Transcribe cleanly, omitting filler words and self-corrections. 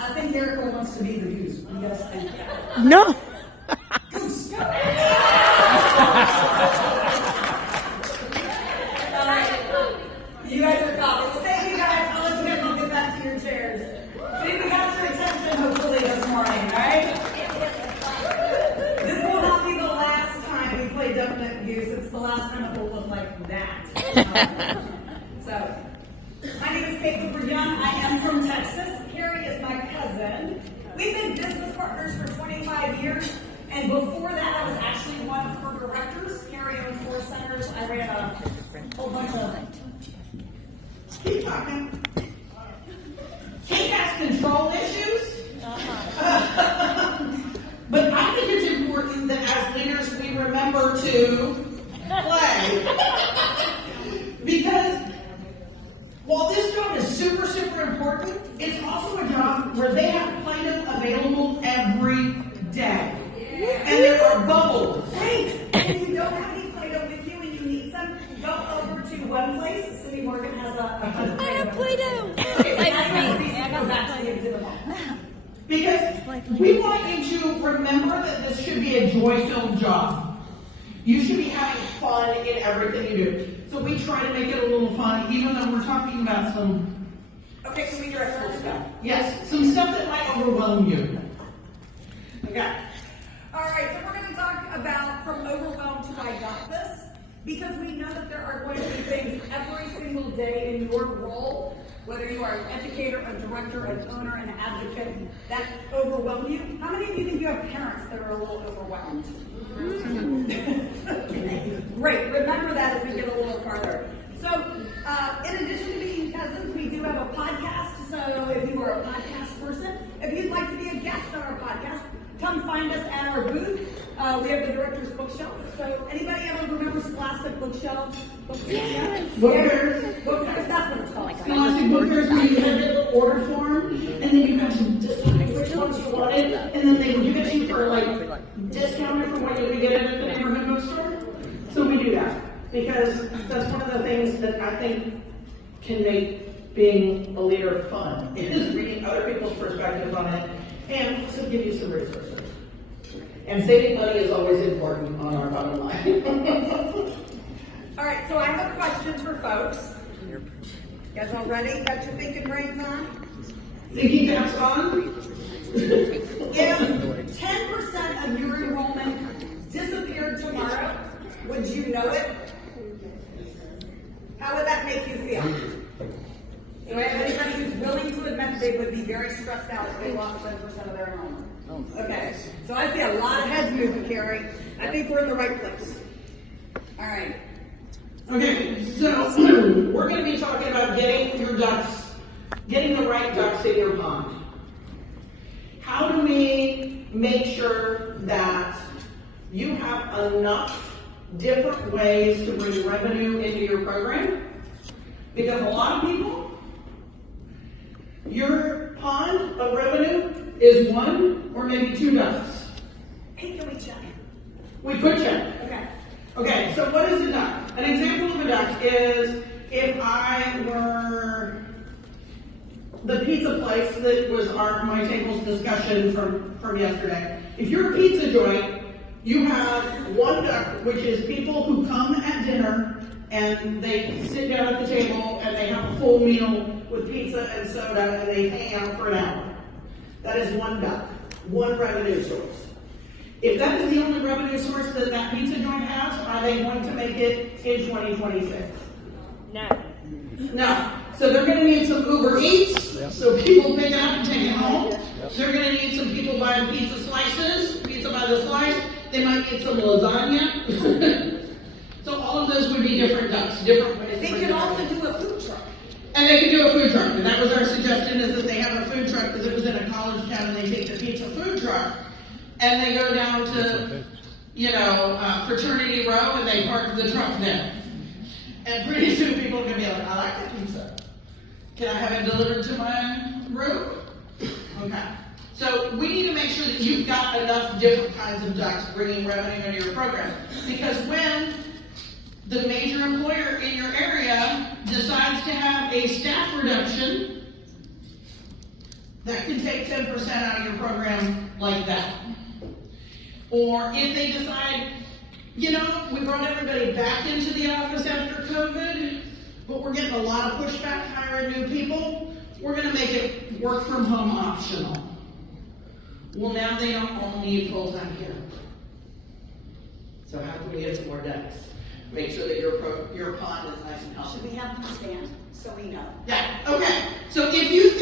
I think Erica wants to be the goose. What do you guys think? No. Goose, go! You guys are copies. Well, thank you guys. I'll let you guys all get back to your chairs. See, we got your attention hopefully this morning, right? This will not be the last time we play Definite Goose. It's the last time it will look like that. So, my name is Kate Young. I am from Texas. Carrie is my cousin. We've been business partners for 25 years. And before that, I was actually one of her directors. Carrie owned 4 centers. I ran a whole bunch of... Keep talking. Kate has control issues. But I think it's important that as leaders we remember to play. Because while this job is super, super important, it's also a job where they have Play-Doh available every day. And there are bubbles. Hey, if you don't have any Play-Doh with you and you need some, go over to one place. Cindy Morgan has a Play-Doh. Because we want you to remember that this should be a joy-filled job. You should be having fun in everything you do. So we try to make it a little fun, even though we're talking about some... Okay, so we dress for stuff. Yes, some stuff that might overwhelm you. Okay. All right, so we're going to talk about from overwhelmed to I got this, because we know that there are going to be things every single day in your role, whether you are an educator, a director, an owner, an advocate, that overwhelm you. How many of you think you have parents that are a little overwhelmed? Great, remember that as we get a little farther. So, in addition to being cousins, we do have a podcast, so if you are a podcast person, if you'd like to be a guest on our podcast, come find us at our booth. We have the director's bookshelf. So anybody ever remember Scholastic bookshelves? Yes. Bookers. Bookers, that's what it's called. Scholastic bookers, where you had a little order form, and then you had to decide which ones you wanted, and then they would give it to you for like discounted from what you would get it at the neighborhood bookstore. So we do that because that's one of the things that I think can make being a leader fun, is reading other people's perspectives on it, and also give you some resources. And saving money is always important on our bottom line. All right, so I have a question for folks. You guys all ready? Got your thinking brains on? Thinking caps on? If 10% of your enrollment disappeared tomorrow, would you know it? How would that make you feel? Do we have anybody who's willing to admit they would be very stressed out if they lost 10% of their enrollment? Okay, so I see a lot of heads moving, Carrie. I think we're in the right place. All right. Okay, so we're going to be talking about getting the right ducks in your pond. How do we make sure that you have enough different ways to bring revenue into your program? Because a lot of people, your pond of revenue is 1 or maybe 2 ducks. Hey, can we check? We could check. Okay. Okay, so what is a duck? An example of a duck is if I were the pizza place that was my table's discussion from yesterday. If you're a pizza joint, you have 1 duck, which is people who come at dinner and they sit down at the table and they have a full meal with pizza and soda and they hang out for an hour. That is 1 duck, 1 revenue source. If that is the only revenue source that that pizza joint has, are they going to make it in 2026? No. No. So they're going to need some Uber Eats, so people pick it up and take it home. They're going to need some people buying pizza slices, pizza by the slice. They might need some lasagna. So all of those would be different ducks, different ways. They could also do a food truck. And they could do a food truck. And that was our suggestion, is that they have a food truck because it was in a college town and they take the pizza food truck and they go down to, Fraternity Row and they park the truck there. And pretty soon people are going to be like, I like that pizza. Can I have it delivered to my room? Okay. So we need to make sure that you've got enough different kinds of ducks bringing revenue into your program. Because when the major employer in your area decides to have a staff reduction, that can take 10% out of your program like that. Or if they decide, you know, we brought everybody back into the office after COVID, but we're getting a lot of pushback hiring new people, we're gonna make it work from home optional. Well, now they don't all need full-time care. So how can we get some more ducks? Make sure that your pond is nice and healthy. Should we have them stand so we know? Yeah, okay. So if you think